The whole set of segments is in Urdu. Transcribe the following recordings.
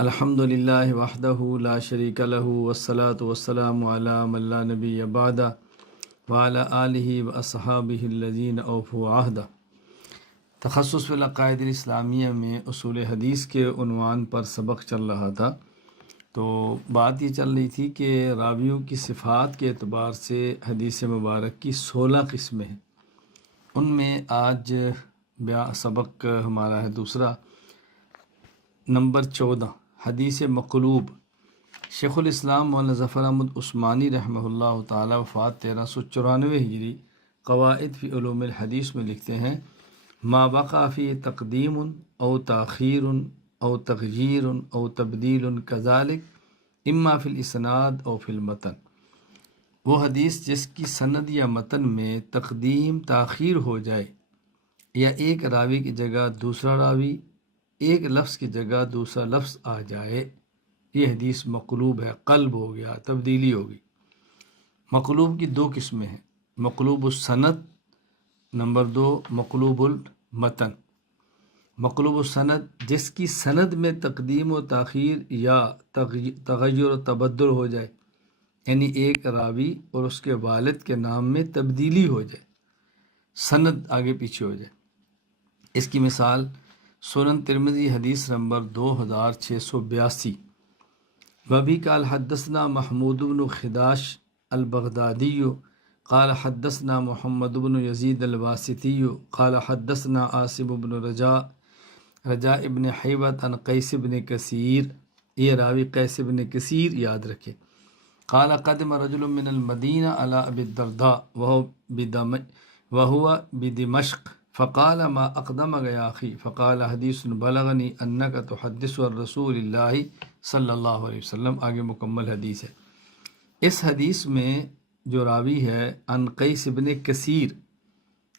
الحمد للہ وحدہ لا شریک لہ والصلاة والسلام علی من لا نبی بعدہ وعلی آلہ واصحابہ الذین اوفوا عہدہ۔ تخصص فی العقائد الاسلامیہ میں اصول حدیث کے عنوان پر سبق چل رہا تھا، تو بات یہ چل رہی تھی کہ راویوں کی صفات کے اعتبار سے حدیث مبارک کی 16 قسمیں ہیں۔ ان میں آج سبق ہمارا ہے دوسرا، نمبر 14، حدیث مقلوب۔ شیخ الاسلام مولانا ظفر احمد عثمانی رحمہ اللہ تعالی وفات 1394 ہجری، قواعد فی علوم الحدیث میں لکھتے ہیں: ما وقع فی تقدیم او تاخیر او تغییر او تبدیل کذالک اما فی الاسناد او فی المتن۔ وہ حدیث جس کی سند یا متن میں تقدیم تاخیر ہو جائے، یا ایک راوی کی جگہ دوسرا راوی، ایک لفظ کی جگہ دوسرا لفظ آ جائے، یہ حدیث مقلوب ہے، قلب ہو گیا، تبدیلی ہوگی۔ مقلوب کی 2 قسمیں ہیں، مقلوب السند، نمبر 2 مقلوب المتن۔ مقلوب السند جس کی سند میں تقدیم و تاخیر یا تغیر و تبدل ہو جائے، یعنی ایک راوی اور اس کے والد کے نام میں تبدیلی ہو جائے، سند آگے پیچھے ہو جائے۔ اس کی مثال سنن ترمذی حدیث نمبر 2682۔ وبی قال حدثنا محمود بن خداش البغدادی قال حدثنا محمد بن یزید الواسطی قال حدثنا عاصم بن رجاء ابن حیبت عن قیس بن کثیر، یہ راوی قیس بن کثیر یاد رکھے۔ قال قدم رجل من المدینہ علی ابی الدرداء وهو بدمشق فقال ما اقدمك يا اخی فقال حدیث بلغنی انک تحدث الرسول اللہ صلی اللہ علیہ وسلم۔ آگے مکمل حدیث ہے۔ اس حدیث میں جو راوی ہے عن قیس بن کثیر،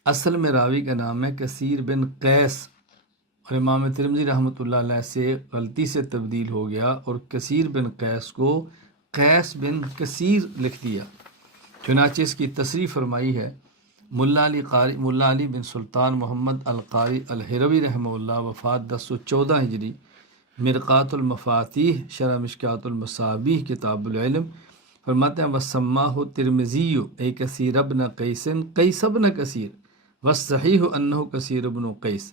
اصل میں راوی کا نام ہے کثیر بن قیس، اور امام ترمذی رحمۃ اللہ علیہ سے غلطی سے تبدیل ہو گیا اور کثیر بن قیس کو قیس بن کثیر لکھ دیا، چنانچہ اس کی تصریح فرمائی ہے ملا علی بن سلطان محمد القاری الہروی رحمہ اللہ، وفات 1014 ہجری، مرقات المفاتیح شرح مشکات المصابیح کتاب العلم، فرماتے ہیں وسماہ ترمذی اے کثیر ابن قیس قیس ابن کثیر والصحیح انہ کثیر ابن قیس،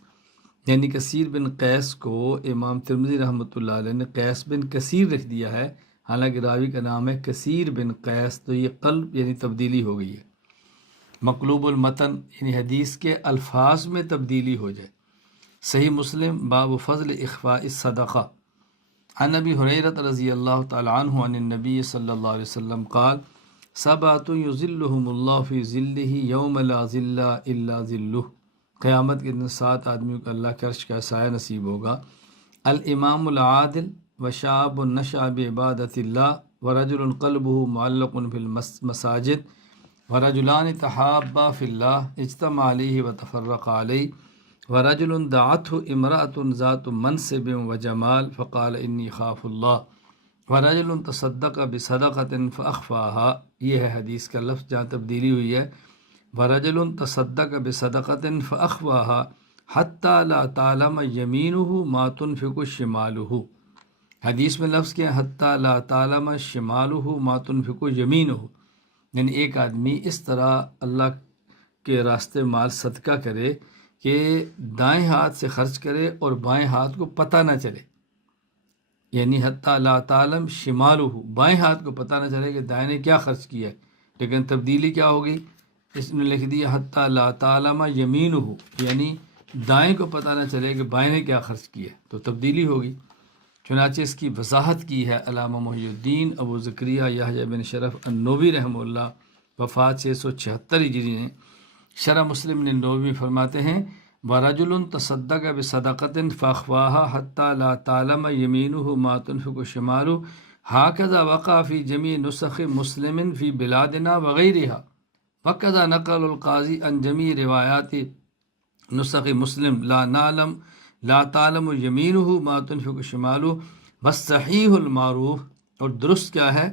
یعنی کثیر بن قیس کو امام ترمذی رحمۃ اللہ علیہ نے قیس بن کثیر لکھ دیا ہے، حالانکہ راوی کا نام ہے کثیر بن قیس، تو یہ قلب یعنی تبدیلی ہو گئی ہے۔ مقلوب المتن یعنی حدیث کے الفاظ میں تبدیلی ہو جائے۔ صحیح مسلم باب فضل اخفاء الصدقہ، عن ابی ہریرہ رضی اللہ تعالی عنہ عن النبی صلی اللہ علیہ وسلم قال سبعۃ یظلھم اللہ فی ظلہ یوم لا ظل الا ظلہ، قیامت کے دن 7 آدمیوں کو اللہ کے عرش کا سایہ نصیب ہوگا: الامام العادل وشاب نشأ بعبادۃ اللہ ورجل قلبہ معلق فی المساجد ورجلان تحابا فی اللہ اجتمع علیہ وتفرقا علیہ ورجل دعته امرأة ذات منصب وجمال فقال انی خاف اللہ ورجل تصدق بصدقۃ فاخفاها، یہ ہے حدیث کا لفظ جہاں تبدیلی ہوئی ہے، ورجل تصدق بصدقۃ فاخفاها حتی لا تعلم یمینہ ما تنفق شمالہ، حدیث میں لفظ کیا ہے حتی لا تعلم شمالہ ما تنفق یمینہ، یعنی ایک آدمی اس طرح اللہ کے راستے مال صدقہ کرے کہ دائیں ہاتھ سے خرچ کرے اور بائیں ہاتھ کو پتہ نہ چلے، یعنی حتی لا تعلم شمالہ، بائیں ہاتھ کو پتہ نہ چلے کہ دائیں نے کیا خرچ کیا ہے، لیکن تبدیلی کیا ہوگی، اس نے لکھ دیا حتی لا تعلم یمینہ، یعنی دائیں کو پتہ نہ چلے کہ بائیں نے کیا خرچ کیا ہے، تو تبدیلی ہوگی۔ چنانچہ اس کی وضاحت کی ہے علامہ محی الدین ابو زکریا یحییٰ بن شرف النووی رحمہ اللہ، وفات 676 ہجری نے، شرح مسلم النووی میں فرماتے ہیں وَرَجُلٌ تَصَدَّقَ بِصَدَقَةٍ فَأَخْفَاهَا حَتَّى لَا تَعْلَمَ يَمِينُهُ مَا تُنْفِقُ شِمَالُهُ هَكَذَا وَقَعَ فِي جَمِيعِ نُسَخِ مُسْلِمٍ فِي بِلَادِنَا وَغَيْرِهَا وَكَذَا نَقَلَ الْقَاضِي عَنْ جَمِيعِ رِوَايَاتِ نُسَخِ مُسْلِمٍ لا تعلم يمينه ما تنفق شماله، والصحیح المعروف، اور درست کیا ہے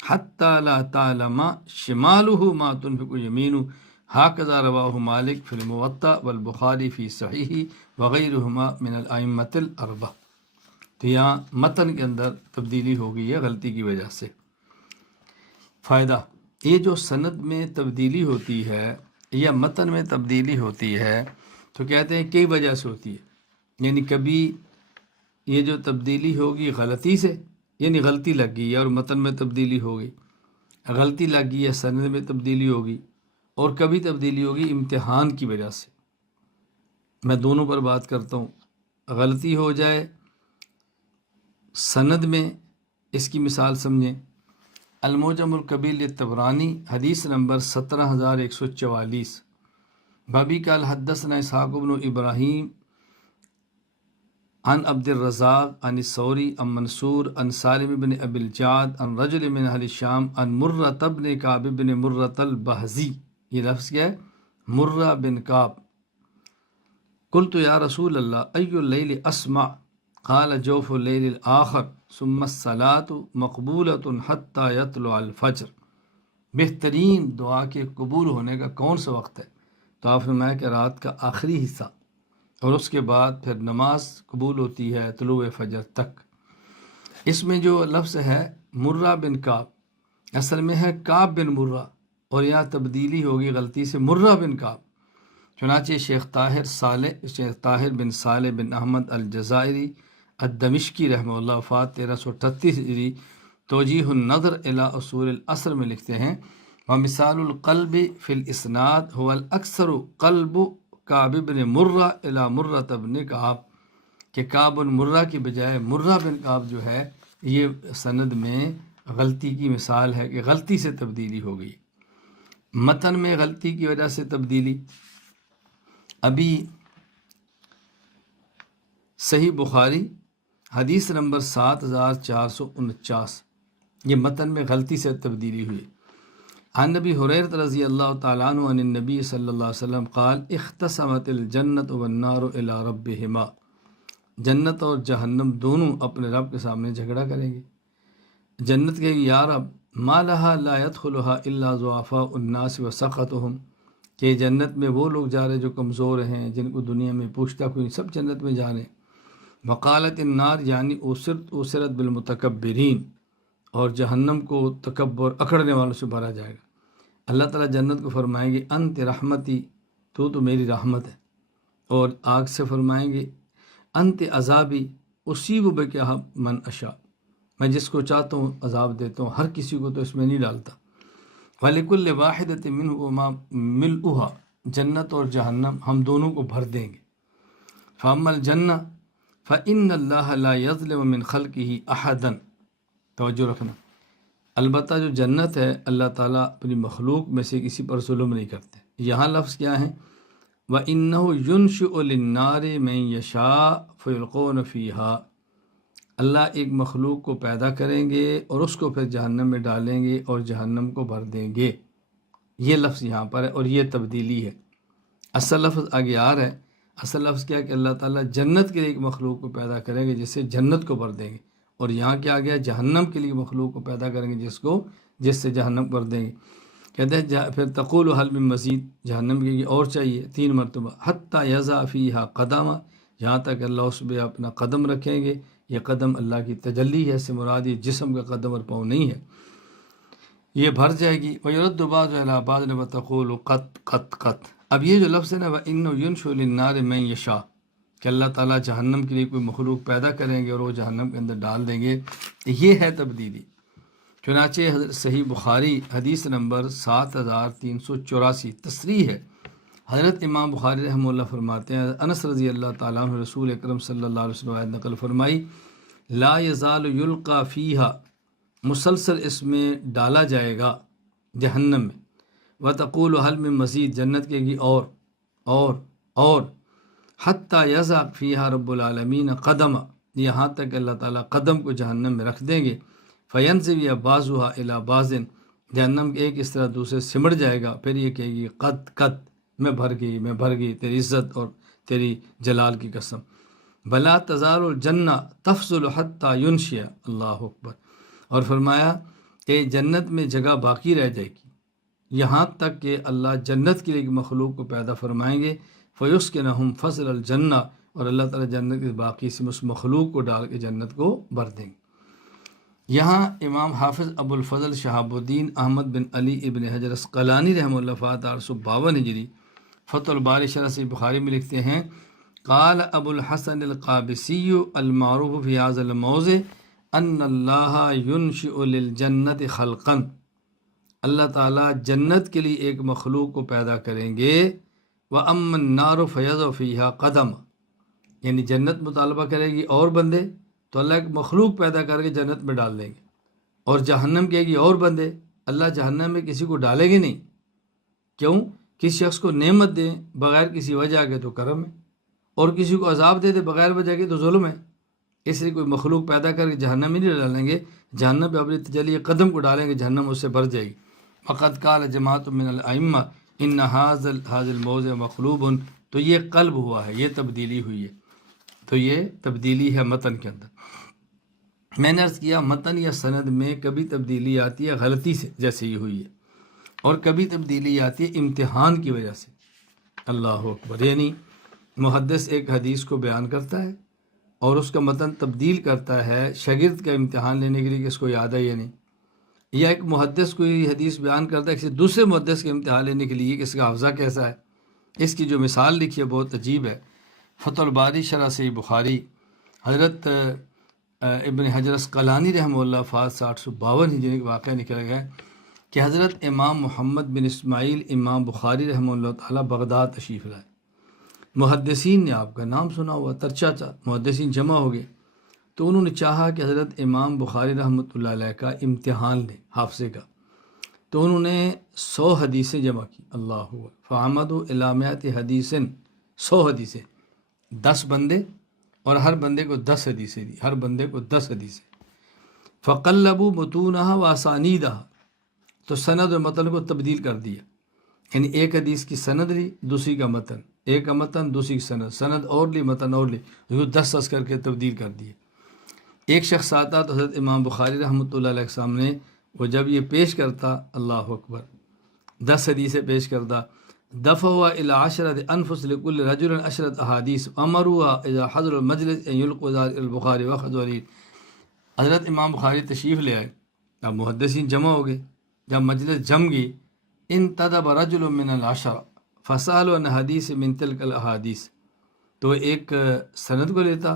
حتی لا تعلم شماله ما تنفق یمینہ، هكذا رواه مالک فی الموطأ والبخاری فی صحیح وغیرهما من الائمة الاربعہ۔ تو یہاں متن کے اندر تبدیلی ہو گئی ہے غلطی کی وجہ سے۔ فائدہ، یہ جو سند میں تبدیلی ہوتی ہے یا متن میں تبدیلی ہوتی ہے تو کہتے ہیں کئی وجہ سے ہوتی ہے، یعنی کبھی یہ جو تبدیلی ہوگی غلطی سے، یعنی غلطی لگ گئی ہے اور متن میں تبدیلی ہو گئی، غلطی لگ گئی ہے سند میں تبدیلی ہوگی، اور کبھی تبدیلی ہوگی امتحان کی وجہ سے۔ میں دونوں پر بات کرتا ہوں۔ غلطی ہو جائے سند میں، اس کی مثال سمجھیں۔ المعجم الکبیر للطبرانی حدیث نمبر 17144، بابی قال حدثنا اسحاق بن ابراہیم عن عبد الرزاق عن الثوری عن منصور عن سالم بن ابی الجعد عن رجل من اہل الشام عن مرۃ بن کعب بن مرۃ البہزی، یہ لفظ کیا ہے؟ مرہ بن کعب۔ قلت یا رسول اللہ ای اللیل اسمع؟ قال جوف اللیل الآخر ثم الصلاة مقبولۃ حتی یطلع الفجر۔ بہترین دعا کے قبول ہونے کا کون سا وقت ہے؟ تو آپ نے فرمایا کہ رات کا آخری حصہ، اور اس کے بعد پھر نماز قبول ہوتی ہے طلوع فجر تک۔ اس میں جو لفظ ہے مرہ بن کعب، اصل میں ہے کعب بن مرہ، اور یہاں تبدیلی ہوگی غلطی سے مرہ بن کعب۔ چنانچہ شیخ طاہر بن صالح بن احمد الجزائری الدمشقی رحمہ اللہ وفات 1338 ہجری توجیہ النظر الی اصول الاثر میں لکھتے ہیں، ومثال القلب فی الاسناد هو الاکثر قلب کعب بن مرہ الی مرہ بن کعب، کہ کعب بن مرہ کی بجائے مرہ بن کعب جو ہے یہ سند میں غلطی کی مثال ہے کہ غلطی سے تبدیلی ہو گئی۔ متن میں غلطی کی وجہ سے تبدیلی، ابھی صحیح بخاری حدیث نمبر 7449، یہ متن میں غلطی سے تبدیلی ہوئی۔ عن نبی حریرہ رضی اللہ تعالیٰ عنہ عن النبی صلی اللہ علیہ وسلم قال اختصمت الجنت والنار الی ربہما، جنت اور جہنم دونوں اپنے رب کے سامنے جھگڑا کریں گے۔ جنت کہے گی یا رب ما لہا لا يدخلها الا ضعفاء الناس وسقطهم، کہ جنت میں وہ لوگ جا رہے جو کمزور ہیں، جن کو دنیا میں پوچھتا کوئی، سب جنت میں جا رہے ہیں۔ وقالت النار یعنی اسرت بالمتکبرین، اور جہنم کو تکبر اکڑنے والوں سے بھرا جائے گا۔ اللہ تعالیٰ جنت کو فرمائیں گے انت رحمتی، تو میری رحمت ہے، اور آگ سے فرمائیں گے انت عذابی اصیب بک من اشاء، میں جس کو چاہتا ہوں عذاب دیتا ہوں، ہر کسی کو تو اس میں نہیں ڈالتا۔ وَلِكُلِّ وَاحِدَةٍ مِّنْهُمَا مِلْءُهَا، جنت اور جہنم ہم دونوں کو بھر دیں گے۔ فَأَمَّا الْجَنَّةُ فَإِنَّ اللَّهَ لَا يَظْلِمُ مِنْ خَلْقِهِ أَحَدًا، توجہ رکھنا، البتہ جو جنت ہے اللہ تعالیٰ اپنی مخلوق میں سے کسی پر ظلم نہیں کرتے۔ یہاں لفظ کیا ہے؟ وَإِنَّهُ يُنْشِئُ لِلنَّارِ مَن يَشَاءُ فَيُلْقُونَ فِيهَا، اللہ ایک مخلوق کو پیدا کریں گے اور اس کو پھر جہنم میں ڈالیں گے اور جہنم کو بھر دیں گے۔ یہ لفظ یہاں پر ہے اور یہ تبدیلی ہے۔ اصل لفظ آگے آ رہا ہے، اصل لفظ کیا ہے کہ اللہ تعالیٰ جنت کے لیے ایک مخلوق کو پیدا کریں گے جس سے جنت کو بھر دیں گے، اور یہاں کیا آ گیا جہنم کے لیے مخلوق کو پیدا کریں گے جس سے جہنم بھر دیں گے۔ کہتے ہیں پھر تقول حل من مزید، جہنم کے لیے اور چاہیے 3 مرتبہ، حتی یضع فیہا قدما، یہاں تک اللہ اس پہ اپنا قدم رکھیں گے۔ یہ قدم اللہ کی تجلی ہے، سے مراد یہ جسم کا قدم اور پاؤں نہیں ہے، یہ بھر جائے گی۔ وَيُرَدُّ بَعْضُ إِلَىٰ بَعْضٍ وَتَقُولُ قَطْ قَطْ قَطْ، اب یہ جو لفظ ہے نا وَإِنَّهُ يُنْشِئُ لِلنَّارِ مَن يَشَاءُ، کہ اللہ تعالیٰ جہنم کے لیے کوئی مخلوق پیدا کریں گے اور وہ جہنم کے اندر ڈال دیں گے، یہ ہے تبدیلی۔ چنانچہ صحیح بخاری حدیث نمبر 7384 تصریح ہے، حضرت امام بخاری رحمہ اللہ فرماتے ہیں، انس رضی اللہ تعالیٰ عنہ رسول اکرم صلی اللہ علیہ وسلم نقل فرمائی، لا یزال یلقا فیہا، مسلسل اس میں ڈالا جائے گا جہنم میں، وتقول حل من مزید، جنت کے گی اور حتی یضع فیہا رب العالمین قدم، یہاں تک اللہ تعالیٰ قدم کو جہنم میں رکھ دیں گے، فینزوی بعضھا الی بعض، جہنم ایک اس طرح دوسرے سمٹ جائے گا، پھر یہ کہے گی قد میں بھر گئی تیری عزت اور تیری جلال کی قسم۔ بلا تزال الجنہ تفضل حتی ینشئ، اللہ اکبر، اور فرمایا کہ جنت میں جگہ باقی رہ جائے گی یہاں تک کہ اللہ جنت کے لیے مخلوق کو پیدا فرمائیں گے، فیسکنہم فضل الجنہ، اور اللہ تعالیٰ جنت کے باقی سے اس مخلوق کو ڈال کے جنت کو بھر دیں گے۔ یہاں امام حافظ ابو الفضل شہاب الدین احمد بن علی ابن حجر عسقلانی رحمہ اللہ فات 852 ہجری فتح الباری شرح صحیح بخاری میں لکھتے ہیں، قال ابو الحسن القابسی المعروف فی هذا الموضع ان اللہ ینشئ للجنت خلقا، اللہ تعالیٰ جنت کے لیے ایک مخلوق کو پیدا کریں گے، وَأَمَّا النَّارُ فَيَضَعُ فِيهَا قَدَمَ، یعنی جنت مطالبہ کرے گی اور بندے تو اللہ ایک مخلوق پیدا کر کے جنت میں ڈال دیں گے، اور جہنم کہے گی اور بندے، اللہ جہنم میں کسی کو ڈالے گی نہیں۔ کیوں؟ کسی شخص کو نعمت دیں بغیر کسی وجہ کے تو کرم ہے، اور کسی کو عذاب دے دے بغیر وجہ کے تو ظلم ہے۔ اس لیے کوئی مخلوق پیدا کر کے جہنم میں نہیں ڈالیں گے، جہنم پہ اپنے تجلی قدم کو ڈالیں گے، جہنم اس سے بھر جائے گی۔ فقد قال جماعت من الائمہ ان هذا الموضع مقلوب، تو یہ قلب ہوا ہے، یہ تبدیلی ہوئی ہے، تو یہ تبدیلی ہے متن کے اندر۔ میں نے عرض کیا متن یا سند میں کبھی تبدیلی آتی ہے غلطی سے، جیسے یہ ہوئی ہے، اور کبھی تبدیلی آتی ہے امتحان کی وجہ سے۔ اللہ اکبر، یعنی محدث ایک حدیث کو بیان کرتا ہے اور اس کا متن تبدیل کرتا ہے شاگرد کا امتحان لینے کے لیے کہ اس کو یاد ہے یا نہیں، یا ایک محدث کوئی حدیث بیان کرتا ہے کسی دوسرے محدث کے امتحان لینے کے لیے کہ اس کا حافظہ کیسا ہے۔ اس کی جو مثال لکھی ہے بہت عجیب ہے۔ فتح الباری شرح صحیح بخاری حضرت ابن حجر عسقلانی رحمہ اللہ فات 852 ہجری کا واقعہ نکل گیا ہے کہ حضرت امام محمد بن اسماعیل امام بخاری رحمہ اللہ تعالیٰ بغداد تشریف لائے۔ محدثین نے آپ کا نام سنا ہوا، ترچا محدثین جمع ہو گئے، تو انہوں نے چاہا کہ حضرت امام بخاری رحمۃ اللہ علیہ کا امتحان لیں حافظے کا، تو انہوں نے 100 حدیثیں جمع کی۔ اللہ فعمدوا الی مئۃ حدیث، 100 حدیثیں، 10 بندے، اور ہر بندے کو 10 حدیثیں دی، ہر بندے کو 10 حدیثیں۔ فقلبوا متونها واسانیدها، تو سند و متن کو تبدیل کر دیا، یعنی ایک حدیث کی سند لی، دوسری کا متن، ایک کا متن دوسری کی سند، سند اور لی متن اور لی، جو 10 کر کے تبدیل کر دیے۔ ایک شخص آتا تو حضرت امام بخاری رحمۃ اللہ علیہ کے سامنے وہ جب یہ پیش کرتا، اللہ اکبر، 10 حدیثیں پیش کرتا، دفعوا الی 10 انفس لکل رجل 10 احادیث امروا اذا حضر المجلس ان یلقوا ذلك البخاری واخذوا علی۔ حضرت امام بخاری تشریف لے آئے، اب محدثین جمع ہو گئے، جب مجلس جم گئی، انتدب رجل من العشرہ فسألوا عن حدیث من تلک الاحادیث، تو ایک سند کو لیتا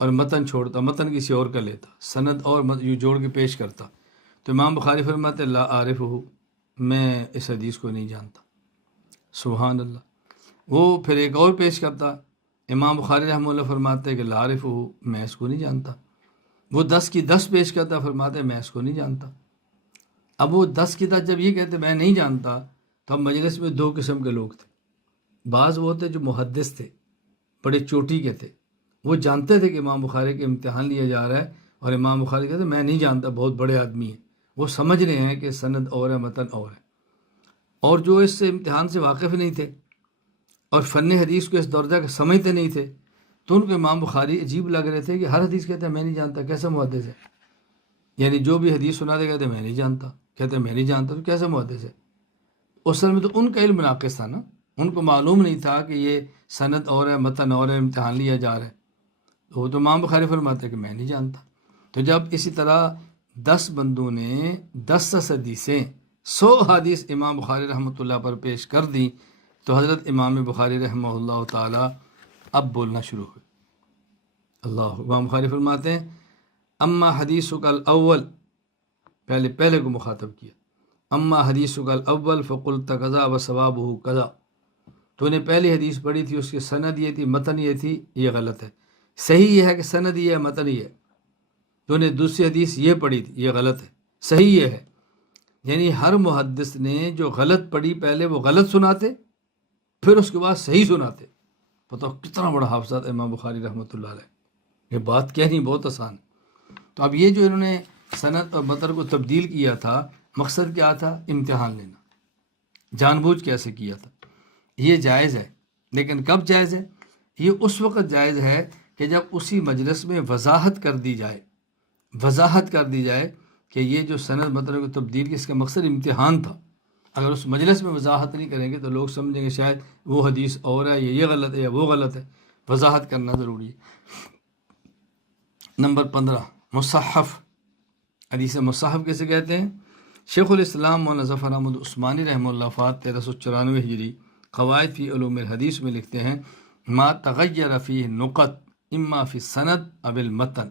اور متن چھوڑتا، متن کسی اور کا لیتا، سند اور یوں جوڑ کے پیش کرتا۔ تو امام بخاری فرماتے لا عارفہ، میں اس حدیث کو نہیں جانتا۔ سبحان اللہ۔ وہ پھر ایک اور پیش کرتا، امام بخاری رحمہ اللہ فرماتے کہ لا عارفہ، میں اس کو نہیں جانتا۔ وہ 10 کی 10 پیش کرتا، فرماتے میں اس کو نہیں جانتا۔ اب وہ 10 کی 10 جب یہ کہتے میں نہیں جانتا، تو اب مجلس میں 2 قسم کے لوگ تھے۔ بعض وہ تھے جو محدث تھے، بڑے چوٹی کے تھے، وہ جانتے تھے کہ امام بخاری کے امتحان لیا جا رہا ہے، اور امام بخاری کہتے میں نہیں جانتا، بہت بڑے آدمی ہیں، وہ سمجھ رہے ہیں کہ سند اور ہے متن اور ہے۔ اور جو اس سے امتحان سے واقف نہیں تھے اور فن حدیث کو اس درجہ کے سمجھتے نہیں تھے، تو ان کو امام بخاری عجیب لگ رہے تھے کہ ہر حدیث کہتے ہیں میں نہیں جانتا، کیسا محدث ہے؟ یعنی جو بھی حدیث سناتے کہتے ہیں میں نہیں جانتا، کہتے ہیں میں نہیں جانتا، تو کیسا محدث ہے؟ اس میں تو ان کا علم ناقص تھا نا، ان کو معلوم نہیں تھا کہ یہ سند اور ہے متن اور ہے، امتحان لیا جا رہا ہے۔ تو وہ تو امام بخاری فرماتے کہ میں نہیں جانتا۔ تو جب اسی طرح 10 بندوں نے 10 حدیثیں 100 حدیث امام بخاری رحمۃ اللہ پر پیش کر دی، تو حضرت امام بخاری رحمہ اللہ تعالی اب بولنا شروع ہوئے۔ اللہ، امام بخاری فرماتے ہیں اما حدیثک الاول، پہلے کو مخاطب کیا، اما حدیثک الاول فقلت کذا وثوابہ کذا، تو نے پہلی حدیث پڑھی تھی، اس کی سند یہ تھی، متن یہ تھی، یہ غلط ہے۔ صحیح یہ ہے کہ سند یہ ہے، متن یہ ہے۔ تو نے دوسری حدیث یہ پڑھی تھی، یہ غلط ہے، صحیح یہ ہے۔ یعنی ہر محدث نے جو غلط پڑھی پہلے وہ غلط سناتے، پھر اس کے بعد صحیح سناتے۔ بتاؤ کتنا بڑا حافظ ہے امام بخاری رحمۃ اللہ علیہ، یہ بات کہنی بہت آسان ہے۔ تو اب یہ جو انہوں نے سند اور متن کو تبدیل کیا تھا، مقصد کیا تھا؟ امتحان لینا، جان بوجھ کے ایسے کیا تھا۔ یہ جائز ہے، لیکن کب جائز ہے؟ یہ اس وقت جائز ہے کہ جب اسی مجلس میں وضاحت کر دی جائے کہ یہ جو سند متن کو تبدیل کی اس کا مقصد امتحان تھا۔ اگر اس مجلس میں وضاحت نہیں کریں گے تو لوگ سمجھیں گے شاید وہ حدیث اور ہے، یہ غلط ہے یا وہ غلط ہے۔ وضاحت کرنا ضروری ہے۔ نمبر 15 مصحف۔ حدیث مصحف کیسے کہتے ہیں؟ شیخ الاسلام مولانا ظفر احمد عثمانی رحمہ اللہ وفات 1394 ہجری قواعد فی علوم الحدیث میں لکھتے ہیں ما تغیر فیہ نقط اما فی السند اب المتن،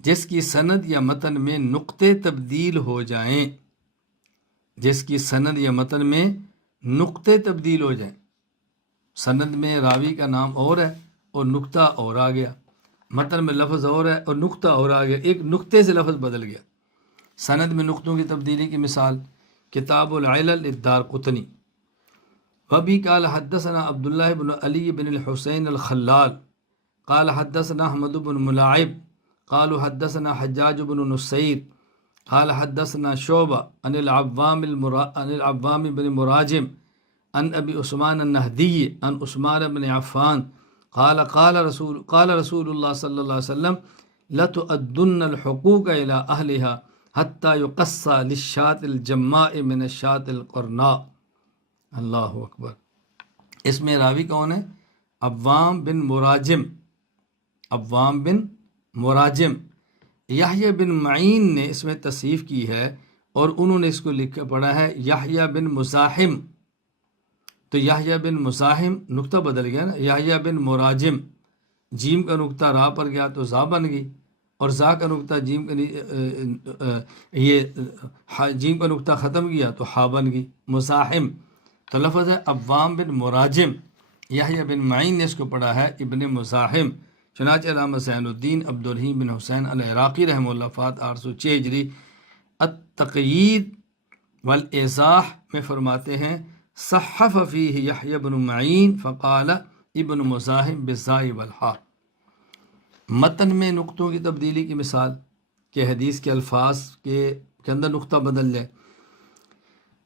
جس کی سند یا متن میں نقطے تبدیل ہو جائیں، جس کی سند یا متن میں نقطے تبدیل ہو جائیں، سند میں راوی کا نام اور ہے اور نقطہ اور آ گیا، متن میں لفظ اور ہے اور نقطہ اور آ گیا، ایک نقطے سے لفظ بدل گیا۔ سند میں نقطوں کی تبدیلی کی مثال کتاب العلل للدارقطنی۔ وبی قال حدثنا عبداللہ بن علی بن الحسین الخلال قال حدثنا احمد بن ملاعب قالوا حدثنا حجاج بن نصیر قال حدثنا شعبہ عن العوام بن مراجم عن ابی عثمان النہدی عن عثمان بن عفان قال رسول اللہ صلی اللہ علیہ وسلم لتؤدن الحقوق الى اہلها حتی یقصى للشاة الجماء من الشاة القرناء۔ اللہ اکبر۔ اس میں راوی کون ہے؟ عوام بن مراجم، عوام بن مراجم۔ یحییٰ بن معین نے اس میں تصحیف کی ہے اور انہوں نے اس کو لکھا پڑھا ہے یحییٰ بن مزاحم، تو یحییٰ بن مزاحم نقطہ بدل گیا نا، یحییٰ بن مراجم، جیم کا نقطہ را پر گیا تو زا بن گئی، اور زا کا نقطہ جیم کا نقطہ ختم گیا تو ہا بن گئی، مزاحم۔ تو لفظ ہے عوام بن مراجم، یحییٰ بن معین نے اس کو پڑھا ہے ابن مزاحم۔ چنانچہ علامہ زین الدین عبدالرحیم بن حسین العراقی رحمہ اللہ وفات 806 ہجری التقیید والايضاح میں فرماتے ہیں صحف فیہ یحییٰ بن معین فقال ابن مزاحم بالزاء والحاء۔ متن میں نقطوں کی تبدیلی کی مثال کہ حدیث کے الفاظ کے اندر نقطہ بدل جائے۔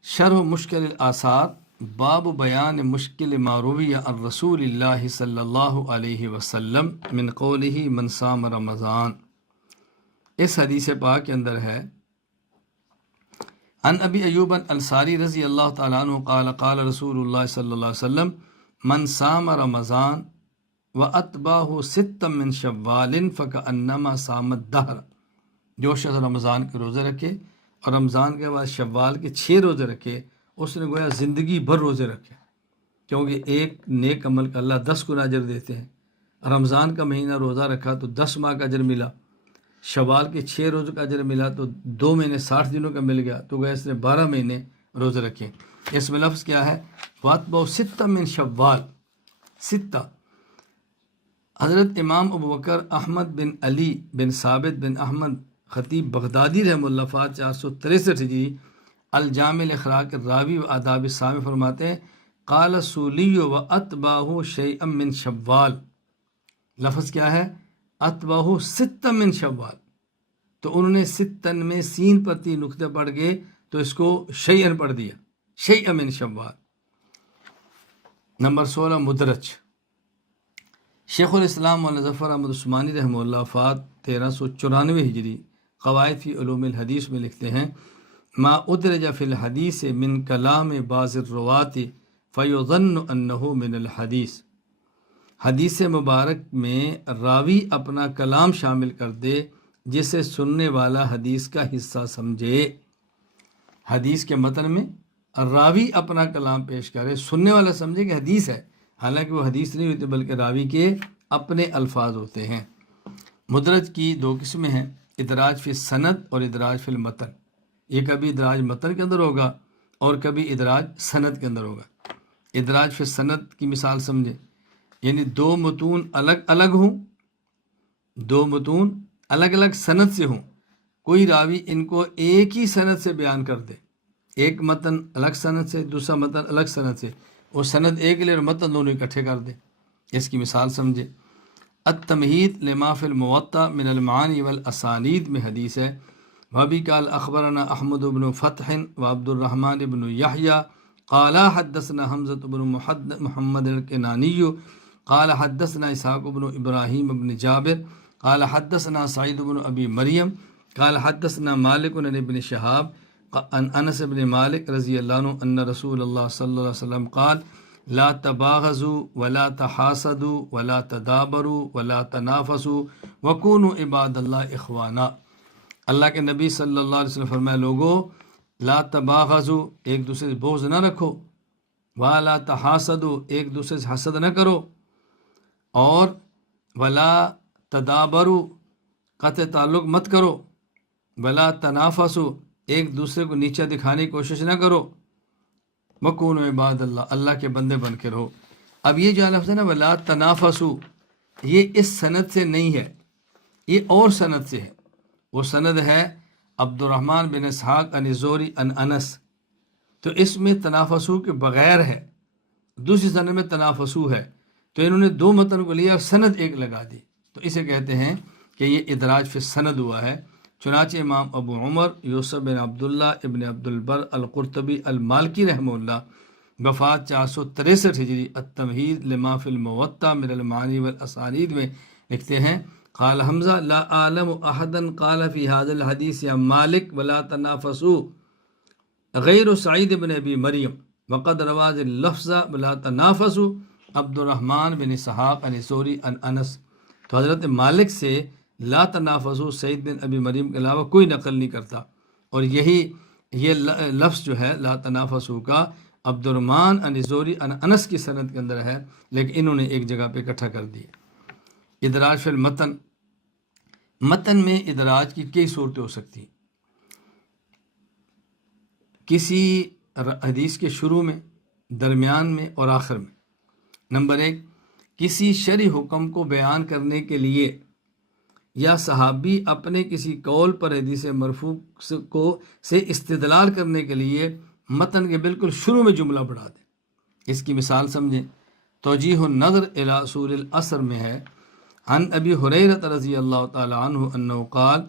شرح مشکل الآثار باب بیان مشکل ما روی عن رسول اللہ صلی اللہ علیہ وسلم من قولہ من صام رمضان۔ اس حدیث پاک کے اندر ہے عن ابی ایوب الانصاری رضی اللہ تعالیٰ عنہ قال قال رسول اللہ صلی اللہ علیہ وسلم من صام رمضان واتبعہ ستا من شوال فکأنما صام الدہر، جو شخص رمضان کے روزے رکھے اور رمضان کے بعد شوال کے 6 روزے رکھے، اس نے گویا زندگی بھر روزے رکھے، کیونکہ ایک نیک عمل کا اللہ 10 گنا اجر دیتے ہیں۔ رمضان کا مہینہ روزہ رکھا تو 10 ماہ کا اجر ملا، شوال کے 6 روزوں کا اجر ملا تو 2 مہینے 60 دنوں کا مل گیا، تو گویا اس نے 12 مہینے روزے رکھے۔ اس میں لفظ کیا ہے؟ واتبعوا ستا من شوال، ستہ۔ حضرت امام ابوبکر احمد بن علی بن ثابت بن احمد خطیب بغدادی رحمہ اللہ وفات 463 ہجری الجامع الاخراق الراوی و آداب السامع فرماتے ہیں قال سولی و اتباہ شیئا من شوال، لفظ کیا ہے؟ اتباہ ستا من شوال، تو انہوں نے ستن میں سین پر 3 نقطے پڑھ گئے تو اس کو شیئن پڑھ دیا، شیئا من شوال۔ نمبر 16 مدرج۔ شیخ الاسلام مولانا ظفر احمد عثمانی رحمہ اللہ وفات 1394 ہجری قواعد فی علوم الحدیث میں لکھتے ہیں ما ادرج فی الحدیث من کلام بعض الروات فیظن انہ من الحدیث، حدیث مبارک میں راوی اپنا کلام شامل کر دے جسے سننے والا حدیث کا حصہ سمجھے۔ حدیث کے متن میں راوی اپنا کلام پیش کرے، سننے والا سمجھے کہ حدیث ہے، حالانکہ وہ حدیث نہیں ہوتی بلکہ راوی کے اپنے الفاظ ہوتے ہیں۔ مدرج کی 2 قسمیں ہیں، ادراج فی السند اور ادراج فی المتن۔ یہ کبھی ادراج متن کے اندر ہوگا اور کبھی ادراج سند کے اندر ہوگا۔ ادراج فی السند کی مثال سمجھے، یعنی 2 متون الگ الگ ہوں، 2 متون الگ الگ سند سے ہوں، کوئی راوی ان کو ایک ہی سند سے بیان کر دے، ایک متن الگ سند سے، دوسرا متن الگ سند سے، وہ سند ایک لے اور متن دونوں اکٹھے کر دے۔ اس کی مثال سمجھے، التمہید لما فی الموطأ من المعانی والاسانید میں حدیث ہے وابی قال اخبرنا احمد بن فتح و عبد الرحمن بن یحییٰ قال حدثنا حمزة بن محمد الکنانی قال حدثنا اسحاق بن ابراہیم بن جابر قال حدثنا سعید بن ابی مریم قال حدثنا مالک عن ابن شہاب عن انس بن مالک رضی اللہ عنہ ان رسول اللہ صلی اللہ علیہ وسلم قال لا تباغضوا ولا تحاسدوا ولا تدابروا ولا تنافسوا وكونوا عباد اللہ اخوانا۔ اللہ کے نبی صلی اللہ علیہ وسلم فرمایا لوگو لا تباغضوا ایک دوسرے سے بغض نہ رکھو، ولا تحاسدوا ایک دوسرے سے حسد نہ کرو، اور ولا تدابروا قطع تعلق مت کرو، ولا تنافسوا ایک دوسرے کو نیچا دکھانے کی کوشش نہ کرو، وکونوا عباد اللہ اللہ کے بندے بن کے رہو۔ اب یہ جو لفظ ہے نا ولا تنافسوا، یہ اس سند سے نہیں ہے، یہ اور سند سے ہے۔ وہ سند ہے عبد الرحمن بن اسحاق عن زہری عن انس، تو اس میں تنافسو کے بغیر ہے، دوسری سند میں تنافسو ہے، تو انہوں نے دو متن کو لیا اور سند ایک لگا دی، تو اسے کہتے ہیں کہ یہ ادراج فی السند ہوا ہے۔ چنانچہ امام ابو عمر یوسف بن عبداللہ ابن عبد البر القرطبی المالکی رحمہ اللہ، وفات 463 ہجری، التمہید لما فی الموطا من المعانی والاسانید میں لکھتے ہیں قال حمزہ لا اعلم احدا قال فی هذا الحدیث یا مالک ولا تنافسوا غیر سعید بن ابی مریم وقد رواز اللفظ ولا تنافسوا عبد الرحمن بن اسحاق عن زہری عن انس۔ تو حضرت مالک سے لا تنافسوا سعید بن ابی مریم کے علاوہ کوئی نقل نہیں کرتا، اور یہ لفظ جو ہے لا تنافسوا کا عبد الرحمن عن زہری عن انس کی سند کے اندر ہے، لیکن انہوں نے ایک جگہ پہ اکٹھا کر دیا۔ ادراج فی المتن، متن میں ادراج کی کئی صورتیں ہو سکتی ہیں، کسی حدیث کے شروع میں، درمیان میں اور آخر میں۔ نمبر 1، کسی شرعی حکم کو بیان کرنے کے لیے یا صحابی اپنے کسی قول پر حدیث مرفوع سے استدلال کرنے کے لیے متن کے بالکل شروع میں جملہ بڑھا دیں۔ اس کی مثال سمجھیں، توجیہ النظر الی اصول العصر میں ہے عن ابی ہریرہ رضی اللہ تعالی عنہ انہ قال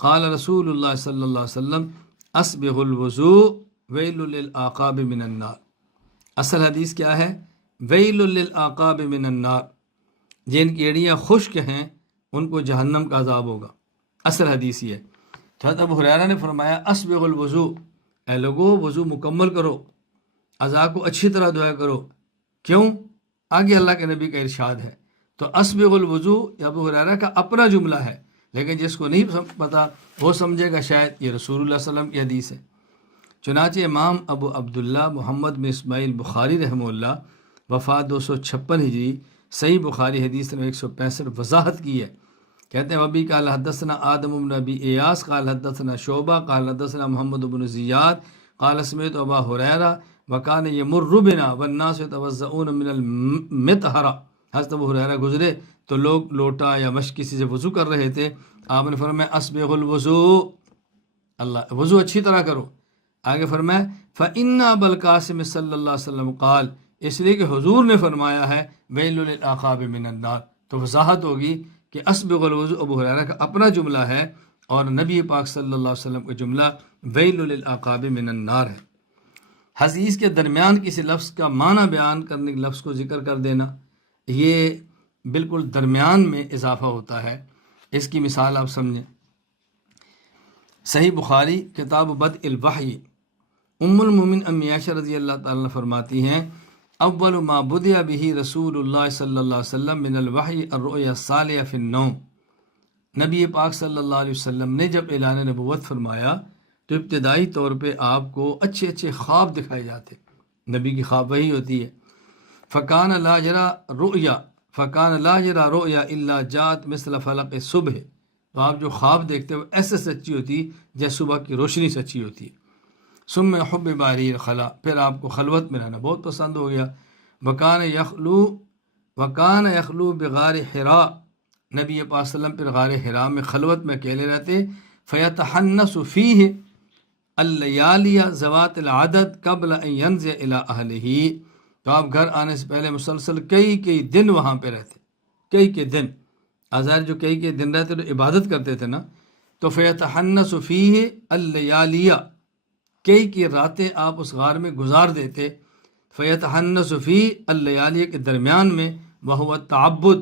قال رسول اللہ صلی اللہ علیہ وسلم اسبغ الوضوء ویل للعقاب من النار۔ اصل حدیث کیا ہے؟ ویل للعقاب من النار، جن کی ایڑیاں خشک ہیں ان کو جہنم کا عذاب ہوگا۔ اصل حدیث یہ ہے۔ حضرت ابو ہریرہ نے فرمایا اسبغ الوضوء، اے لوگو وضو مکمل کرو، اعضاء کو اچھی طرح دھویا کرو۔ کیوں؟ آگے اللہ کے نبی کا ارشاد ہے۔ تو اسبغ الوضوء ابو ہریرہ کا اپنا جملہ ہے، لیکن جس کو نہیں پتا وہ سمجھے گا شاید یہ رسول اللہ صلی اللہ علیہ وسلم کی حدیث ہے۔ چنانچہ امام ابو عبداللہ محمد بن اسماعیل بخاری رحمہ اللہ، وفات 256 ہجری، صحیح بخاری حدیث نمبر 165 وضاحت کی ہے۔ کہتے ہیں وبی قال حدثنا آدم بن ابی ایاس قال حدثنا شعبہ قال حدثنا محمد بن زیاد قال سمعت ابا ہریرہ وکان یمر بنا والناس یتوضؤون من المطہرہ، حضرت ابو ہریرہ گزرے تو لوگ لوٹا یا مشک کسی سے وضو کر رہے تھے، آپ نے فرمایا اسبغ الوضوء، اللہ وضو اچھی طرح کرو۔ آگے فرمایا فإن ابا القاسم صلی اللہ علیہ وسلم قال، اس لیے کہ حضور نے فرمایا ہے ویل للعقاب من النار، تو وضاحت ہوگی کہ اسبغ الوضوء ابو ہریرہ کا اپنا جملہ ہے اور نبی پاک صلی اللہ علیہ وسلم کا جملہ ویل للعقاب من النار ہے۔ حدیث کے درمیان کسی لفظ کا معنی بیان کرنے کے لفظ کو ذکر کر دینا، یہ بالکل درمیان میں اضافہ ہوتا ہے۔ اس کی مثال آپ سمجھیں، صحیح بخاری کتاب بدء الوحی، ام المومن امی عائشہ رضی اللہ تعالیٰ عنہ فرماتی ہیں اول ما بدأ به رسول اللہ صلی اللہ علیہ وسلم من الوحی الرؤیا الصالحہ فی النوم، نبی پاک صلی اللہ علیہ وسلم نے جب اعلان نبوت فرمایا تو ابتدائی طور پہ آپ کو اچھے اچھے خواب دکھائے جاتے، نبی کی خواب وہی ہوتی ہے۔ فکان لا یرا رؤیا الا جاءت مثل فلق صبح، تو آپ جو خواب دیکھتے وہ ایسے سچی ہوتی جیسے صبح کی روشنی سچی ہوتی ہے۔ ثم حبب الیہ الخلا، پھر آپ کو خلوت میں رہنا بہت پسند ہو گیا۔ وکان یخلو بغار حراء، نبی پاک صلی اللہ علیہ وسلم پھر غار حراء میں خلوت میں اکیلے رہتے۔ فیتحنس فیہ اللیالی ذوات العدد قبل ان ینزل الی اہلہ، تو آپ گھر آنے سے پہلے مسلسل کئی دن وہاں پہ رہتے، کئی دن، ظاہر جو کئی دن رہتے تو عبادت کرتے تھے نا، تو فیتحنس فیہ اللیالیہ، کئی راتیں آپ اس غار میں گزار دیتے۔ فیتحنس فی اللیالی کے درمیان میں وہو تعبد،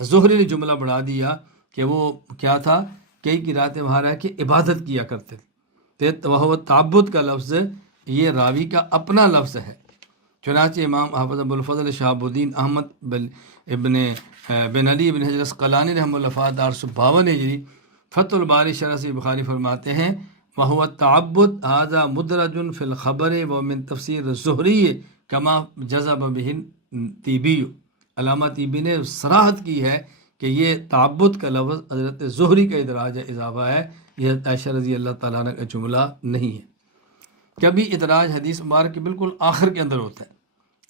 زہری نے جملہ بڑھا دیا کہ وہ کیا تھا، کئی راتیں وہاں رہ کے عبادت کیا کرتے تھے۔ وہو تعبد کا لفظ یہ راوی کا اپنا لفظ ہے، چنانچہ امام حافظ ابو الفضل شہاب الدین احمد بن علی بن حجر عسقلانی رحمہ اللہ وفات 852 ہجری فتح الباری شرح سے بخاری فرماتے ہیں وَهُوَ التَّعَبُّدُ هَذَا مُدْرَجٌ فِي الْخَبَرِ وَمِن تفسیر الزہری کما جذب بہ طیبی۔ علامہ طیبی نے صراحت کی ہے کہ یہ تعبد کا لفظ حضرت زہری کا ادراج اضافہ ہے، یہ حضرت عائشہ رضی اللہ تعالیٰ عنہ کا جملہ نہیں ہے۔ کبھی ادراج حدیث مبارک کے بالکل آخر کے اندر ہوتا ہے۔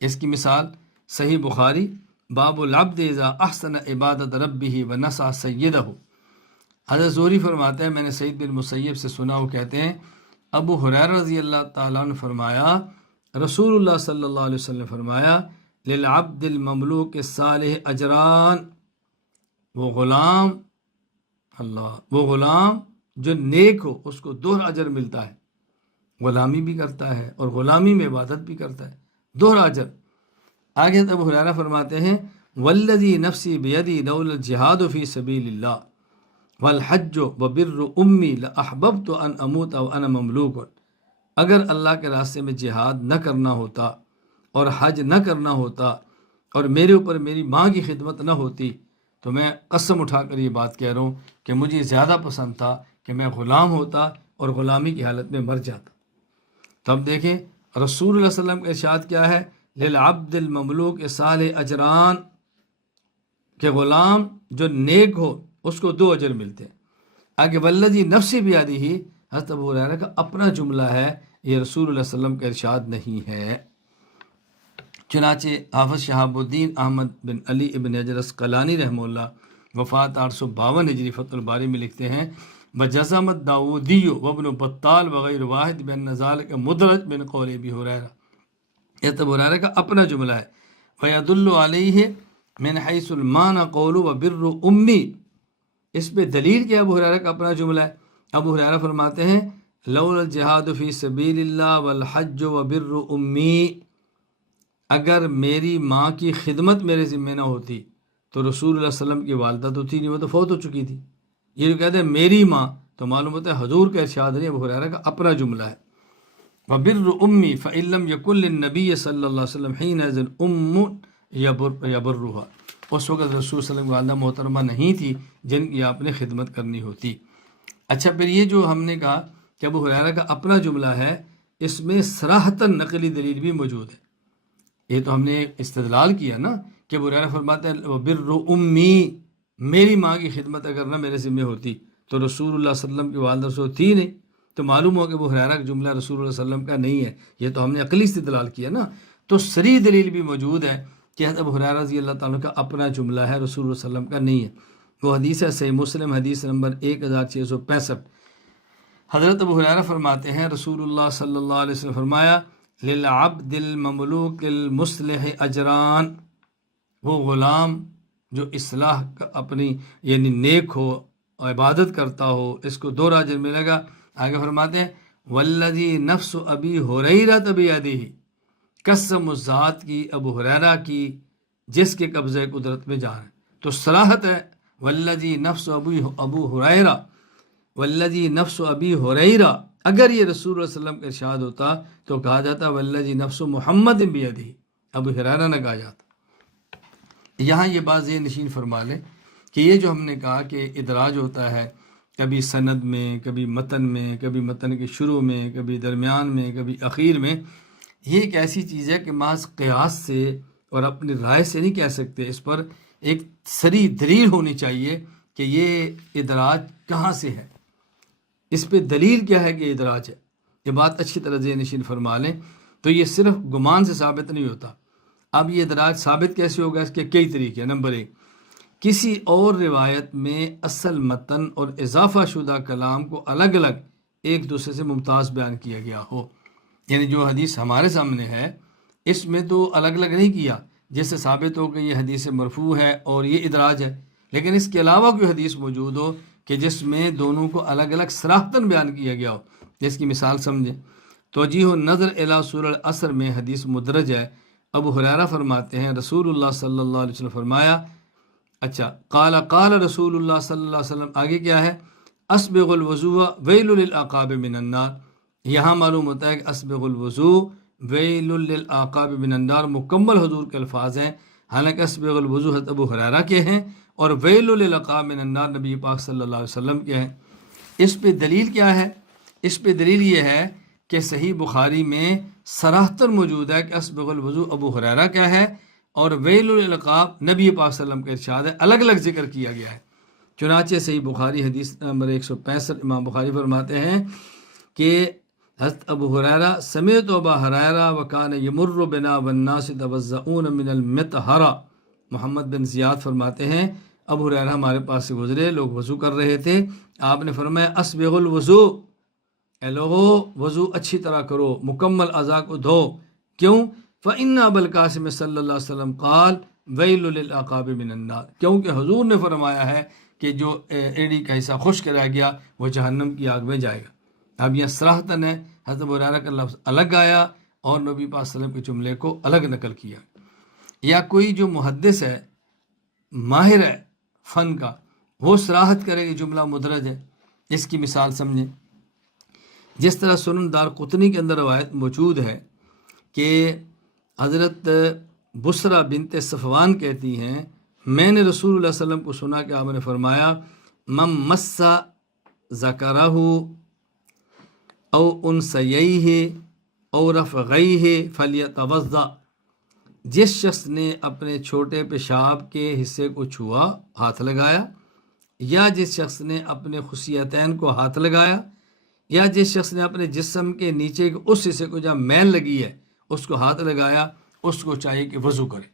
اس کی مثال صحیح بخاری باب العبد اذا احسن عبادت ربہ ونسى سیدہ۔ حضرت زہری فرماتے ہیں میں نے سعید بن مسیب سے سنا، وہ کہتے ہیں ابو ہریرہ رضی اللہ تعالیٰ عنہ فرمایا رسول اللہ صلی اللہ علیہ وسلم فرمایا للعبد المملوک الصالح اجران، وہ غلام جو نیک ہو اس کو 2 اجر ملتا ہے، غلامی بھی کرتا ہے اور غلامی میں عبادت بھی کرتا ہے، 2 اجر۔ آگے ابو ہریرہ فرماتے ہیں والذی نفسی بیدی لولا الجہاد فی سبیل اللہ والحج وبر امی لاحببت ان اموت وانا مملوک، اگر اللہ کے راستے میں جہاد نہ کرنا ہوتا اور حج نہ کرنا ہوتا اور میرے اوپر میری ماں کی خدمت نہ ہوتی تو میں قسم اٹھا کر یہ بات کہہ رہا ہوں کہ مجھے زیادہ پسند تھا کہ میں غلام ہوتا اور غلامی کی حالت میں مر جاتا۔ تب دیکھیں رسول اللہ صلی اللہ علیہ وسلم کا ارشاد کیا ہے للعبد المملوک صالح اجران، کہ غلام جو نیک ہو اس کو 2 اجر ملتے ہیں۔ آگے والذی نفسی بیدہ حضرت ابو ہریرہ کا اپنا جملہ ہے، یہ رسول اللہ صلی اللہ علیہ وسلم کا ارشاد نہیں ہے۔ چنانچہ حافظ شہاب الدین احمد بن علی ابن حجر عسقلانی رحمہ اللہ وفات 852 ہجری فتح الباری میں لکھتے ہیں بجزمت داودی وابن بطال وغیر واحد بن ذالک مدرج من قول ابی ہریرہ، یہ ابو ہریرہ کا اپنا جملہ ہے۔ ویدل علیہ من حیث المعنی قول وبر امی، اس پہ دلیل کیا ابو ہریرہ کا اپنا جملہ ہے۔ ابو ہریرہ فرماتے ہیں لولا الجہاد فی سبیل اللہ والحج وبر امی، اگر میری ماں کی خدمت میرے ذمہ نہ ہوتی تو رسول اللہ صلی اللہ علیہ وسلم کی والدہ تو تھی نہیں، وہ تو فوت ہو چکی تھی۔ یہ جو کہتے ہیں میری ماں، تو معلوم ہوتا ہے حضور کا ارشاد نہیں، ابو ہریرہ کا اپنا جملہ ہے۔ وبر امی فإن لم يكن للنبی صلی اللہ علیہ وسلم حینئذ ام یبرها، اس وقت رسول صلی اللہ علیہ وسلم کی والدہ محترمہ نہیں تھی جن کی آپ نے خدمت کرنی ہوتی۔ اچھا، پھر یہ جو ہم نے کہا کہ ابو ہریرہ کا اپنا جملہ ہے، اس میں صراحتاً نقلی دلیل بھی موجود ہے۔ یہ تو ہم نے استدلال کیا نا کہ ابو ہریرہ فرماتے ہیں وبر امی، میری ماں کی خدمت اگر نہ میرے ذمہ ہوتی تو رسول اللہ صلی اللہ علیہ وسلم کی والدہ رسول تھی نہیں، تو معلوم ہو کہ ابو ہریرہ کا جملہ رسول اللہ صلی اللہ علیہ وسلم کا نہیں ہے، یہ تو ہم نے عقلی استدلال کیا نا۔ تو صریح دلیل بھی موجود ہے کہ ابو ہریرہ رضی اللہ تعالیٰ کا اپنا جملہ ہے، رسول اللہ صلی اللہ علیہ وسلم کا نہیں ہے۔ وہ حدیث ہے صحیح مسلم حدیث نمبر 1665۔ حضرت ابو ہریرہ فرماتے ہیں رسول اللہ صلی اللہ علیہ وسلم فرمایا للعبد المملوک المصلح اجران، وہ غلام جو اصلاح اپنی یعنی نیک ہو، عبادت کرتا ہو، اس کو 2 اجر ملے گا۔ آگے فرماتے ہیں والذی نفس ابی ہریرہ بیدہ، قسم اس ذات کی ابو ہریرہ کی جس کے قبضہ قدرت میں جان ہے۔ تو صراحت ہے والذی نفس ابو ہریرہ، والذی نفس ابی ہریرہ، اگر یہ رسول اللہ صلی اللہ علیہ وسلم کا ارشاد ہوتا تو کہا جاتا والذی نفس محمد بیدہ، ابو ہریرہ نہ کہا جاتا۔ یہاں یہ بات ذہن نشین فرما لیں کہ یہ جو ہم نے کہا کہ ادراج ہوتا ہے کبھی سند میں، کبھی متن میں، کبھی متن کے شروع میں، کبھی درمیان میں، کبھی اخیر میں، یہ ایک ایسی چیز ہے کہ محض قیاس سے اور اپنی رائے سے نہیں کہہ سکتے، اس پر ایک صریح دلیل ہونی چاہیے کہ یہ ادراج کہاں سے ہے، اس پہ دلیل کیا ہے کہ یہ ادراج ہے۔ یہ بات اچھی طرح ذہن نشین فرما لیں۔ تو یہ صرف گمان سے ثابت نہیں ہوتا۔ اب یہ ادراج ثابت کیسے ہوگا؟ اس کے کئی طریقے ہیں۔ نمبر 1، کسی اور روایت میں اصل متن اور اضافہ شدہ کلام کو الگ الگ ایک دوسرے سے ممتاز بیان کیا گیا ہو، یعنی جو حدیث ہمارے سامنے ہے اس میں تو الگ الگ نہیں کیا جس سے ثابت ہو کہ یہ حدیث مرفوع ہے اور یہ ادراج ہے، لیکن اس کے علاوہ کوئی حدیث موجود ہو کہ جس میں دونوں کو الگ الگ صراحتاً بیان کیا گیا ہو۔ جس کی مثال سمجھیں، توجیہ نظر الی سورہ العصر میں حدیث مدرج ہے۔ ابو ہریرہ فرماتے ہیں رسول اللہ صلی اللہ علیہ وسلم فرمایا، اچھا قال رسول اللہ صلی اللہ علیہ وسلم، آگے کیا ہے؟ اسبغ الوضوء ویل للعقاب من النار۔ یہاں معلوم ہوتا ہے کہ اسبغ الوضوء ویل للعقاب من النار مکمل حضور کے الفاظ ہیں، حالانکہ اسبغ الوضو حضرت ابو ہریرہ کے ہیں، اور ویل للعقاب من النار نبی پاک صلی اللہ علیہ وسلم کے ہیں۔ اس پہ دلیل کیا ہے؟ اس پہ دلیل یہ ہے کہ صحیح بخاری میں صراحتاً موجود ہے کہ اسبغ الوضو ابو ہریرہ کا ہے، اور ویل للعقاب نبی پاک صلی اللہ علیہ وسلم کا ارشاد ہے، الگ الگ ذکر کیا گیا ہے۔ چنانچہ صحیح بخاری حدیث نمبر 165 امام بخاری فرماتے ہیں کہ حضرت ابو ہریرہ سمعت ابا ہریرہ وکان یمر بنا والناس یتوضؤون من المطہرہ، محمد بن زیاد فرماتے ہیں ابو ہریرہ ہمارے پاس سے گزرے، لوگ وضو کر رہے تھے، آپ نے فرمایا اسبغ الوضو، اے لوگو وضو اچھی طرح کرو، مکمل اعضاء کو دھو، کیوں؟ فإن ابا القاسم صلی اللہ علیہ وسلم قال ویل للعقاب من النار، کیونکہ حضور نے فرمایا ہے کہ جو ایڑی کا حصہ خشک رہ گیا وہ جہنم کی آگ میں جائے گا۔ اب یہ صراحتاً ہے، حضرت ابو ہریرہ کا لفظ الگ آیا اور نبی پاک صلی اللہ علیہ وسلم کے جملے کو الگ نقل کیا۔ یا کوئی جو محدث ہے، ماہر ہے فن کا، وہ صراحت کرے کہ جملہ مدرج ہے۔ اس کی مثال سمجھیں، جس طرح سنن دارقطنی کے اندر روایت موجود ہے کہ حضرت بصرہ بنت صفوان کہتی ہیں میں نے رسول اللہ صلی اللہ علیہ وسلم کو سنا کہ آپ نے فرمایا من مس ذکرہ او انثییہ او رفغیہ فلیتوضأ، جس شخص نے اپنے چھوٹے پیشاب کے حصے کو چھوا ہاتھ لگایا، یا جس شخص نے اپنے خصیتین کو ہاتھ لگایا، یا جس شخص نے اپنے جسم کے نیچے کے اس حصے کو جہاں میل لگی ہے اس کو ہاتھ لگایا، اس کو چاہیے کہ وضو کرے۔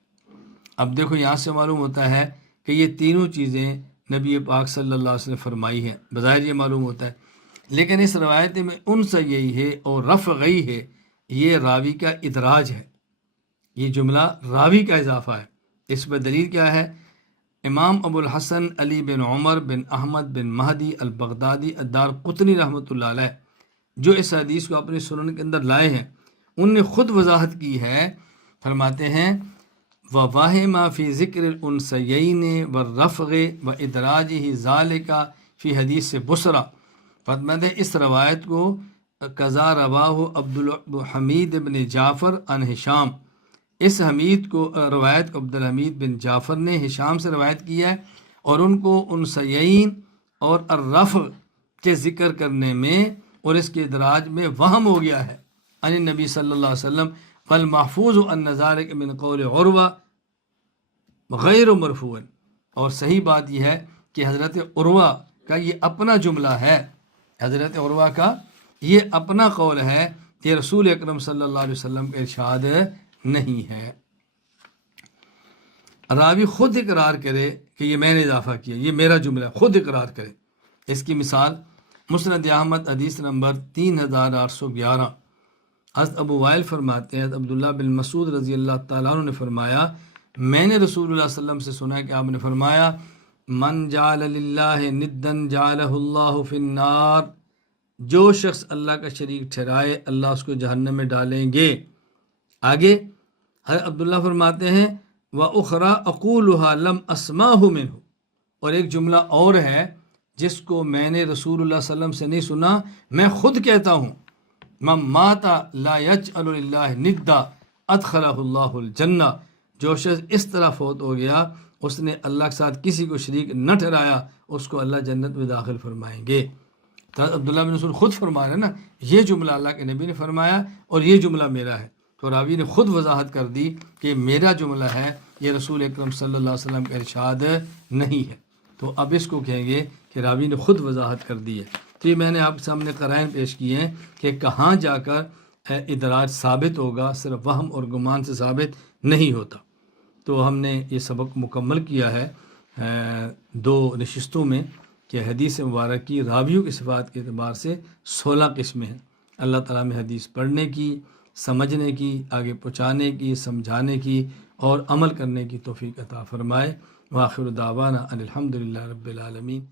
اب دیکھو یہاں سے معلوم ہوتا ہے کہ یہ تینوں چیزیں نبی پاک صلی اللہ علیہ وسلم نے فرمائی ہیں، بظاہر یہ معلوم ہوتا ہے، لیکن اس روایت میں ان سے یہی ہے اور رفغی ہے، یہ راوی کا ادراج ہے، یہ جملہ راوی کا اضافہ ہے۔ اس پر دلیل کیا ہے؟ امام ابو الحسن علی بن عمر بن احمد بن مہدی البغدادی الدارقطنی رحمۃ اللہ علیہ جو اس حدیث کو اپنے سنن کے اندر لائے ہیں، ان نے خود وضاحت کی ہے، فرماتے ہیں وَوَهِمَ فِي ذِكْرِ الْأُنْثَيَيْنِ وَالرَّفْغِ وَإِدْرَاجِهِ ذَلِكَ فِي حدیث بصرہ، فرماتے ہیں اس روایت کو قضا رواہ عبدالحمید بن جعفر عن ہشام، اس حمید کو روایت کو عبدالحمید بن جعفر نے ہشام سے روایت کی ہے، اور ان کو انثیین اور الرفع کے ذکر کرنے میں اور اس کے ادراج میں وہم ہو گیا ہے عن نبی صلی اللہ علیہ وسلم، فالمحفوظ ان ذلك من قول عروہ غیر مرفوع، اور صحیح بات یہ ہے کہ حضرت عروہ کا یہ اپنا جملہ ہے، حضرت عروہ کا یہ اپنا قول ہے، یہ رسول اکرم صلی اللہ علیہ وسلم کا ارشاد نہیں ہے۔ راوی خود اقرار کرے کہ یہ میں نے اضافہ کیا، یہ میرا جملہ، خود اقرار کرے۔ اس کی مثال مسند احمد حدیث نمبر 3811، حضرت ابو وائل فرماتے ہیں عبداللہ بن مسعود رضی اللہ تعالیٰ عنہ نے فرمایا میں نے رسول اللہ صلی اللہ علیہ وسلم سے سنا کہ آپ نے فرمایا من جعل للہ ندن جعلہ اللہ فی النار، جو شخص اللہ کا شریک ٹھہرائے اللہ اس کو جہنم میں ڈالیں گے۔ آگے حضرت عبداللہ فرماتے ہیں وَأُخْرَى أَقُولُهَا لَمْ أَسْمَعْهُ مِنْهُ، اور ایک جملہ اور ہے جس کو میں نے رسول اللہ صلی اللہ علیہ وسلم سے نہیں سنا، میں خود کہتا ہوں من مات لا يجعل للہ ندا ادخلہ اللہ الجنہ، جو شخص اس طرح فوت ہو گیا اس نے اللہ کے ساتھ کسی کو شریک نہ ٹھہرایا، اس کو اللہ جنت میں داخل فرمائیں گے۔ تو عبداللہ بن مسعود خود فرما رہے ہیں نا، یہ جملہ اللہ کے نبی نے فرمایا اور یہ جملہ میرا ہے، تو راوی نے خود وضاحت کر دی کہ میرا جملہ ہے، یہ رسول اکرم صلی اللہ علیہ وسلم کا ارشاد نہیں ہے۔ تو اب اس کو کہیں گے کہ راوی نے خود وضاحت کر دی ہے۔ تو یہ میں نے آپ کے سامنے قرائن پیش کیے ہیں کہ کہاں جا کر ادراج ثابت ہوگا، صرف وہم اور گمان سے ثابت نہیں ہوتا۔ تو ہم نے یہ سبق مکمل کیا ہے 2 نشستوں میں کہ حدیث مبارک کی راویوں کی صفات کے اعتبار سے 16 قسمیں ہیں۔ اللہ تعالیٰ میں حدیث پڑھنے کی، سمجھنے کی، آگے پہنچانے کی، سمجھانے کی اور عمل کرنے کی توفیق عطا فرمائے۔ وآخر دعوانا ان الحمد للہ رب العالمین۔